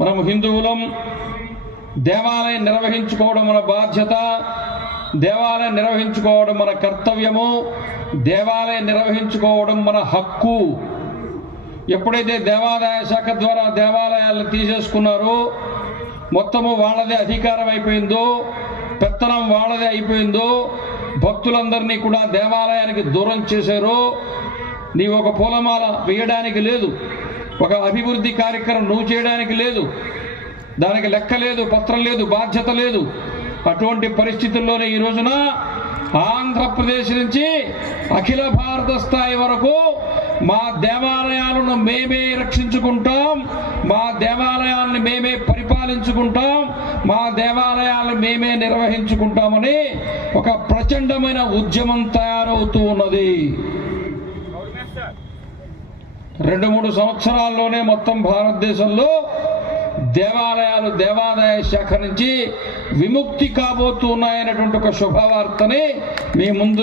మనం హిందువులం దేవాలయం నిర్వహించుకోవడం మన బాధ్యత దేవాలయం నిర్వహించుకోవడం మన కర్తవ్యము దేవాలయం నిర్వహించుకోవడం మన హక్కు. ఎప్పుడైతే దేవాదాయ శాఖ ద్వారా దేవాలయాలను తీసేసుకున్నారో మొత్తము వాళ్ళదే అధికారం అయిపోయిందో పెత్తనం వాళ్ళదే అయిపోయిందో భక్తులందరినీ కూడా దేవాలయానికి దూరం చేశారో నీ ఒక పూలమాల వేయడానికి లేదు. ఒక అభివృద్ధి కార్యక్రమం నువ్వు చేయడానికి లేదు. దానికి లెక్క లేదు పత్రం లేదు బాధ్యత లేదు. అటువంటి పరిస్థితుల్లోనే ఈ రోజున ఆంధ్రప్రదేశ్ నుంచి అఖిల భారత స్థాయి వరకు మా దేవాలయాలను మేమే రక్షించుకుంటాం మా దేవాలయాలను మేమే పరిపాలించుకుంటాం మా దేవాలయాలను మేమే నిర్వహించుకుంటామని ఒక ప్రచండమైన ఉద్యమం తయారవుతూ ఉన్నది. రెండు మూడు సంవత్సరాల్లోనే మొత్తం భారతదేశంలో దేవాలయాలు దేవాదాయ శాఖ నుంచి విముక్తి కాబోతున్నాయనేటువంటి ఒక శుభవార్తని మీ ముందు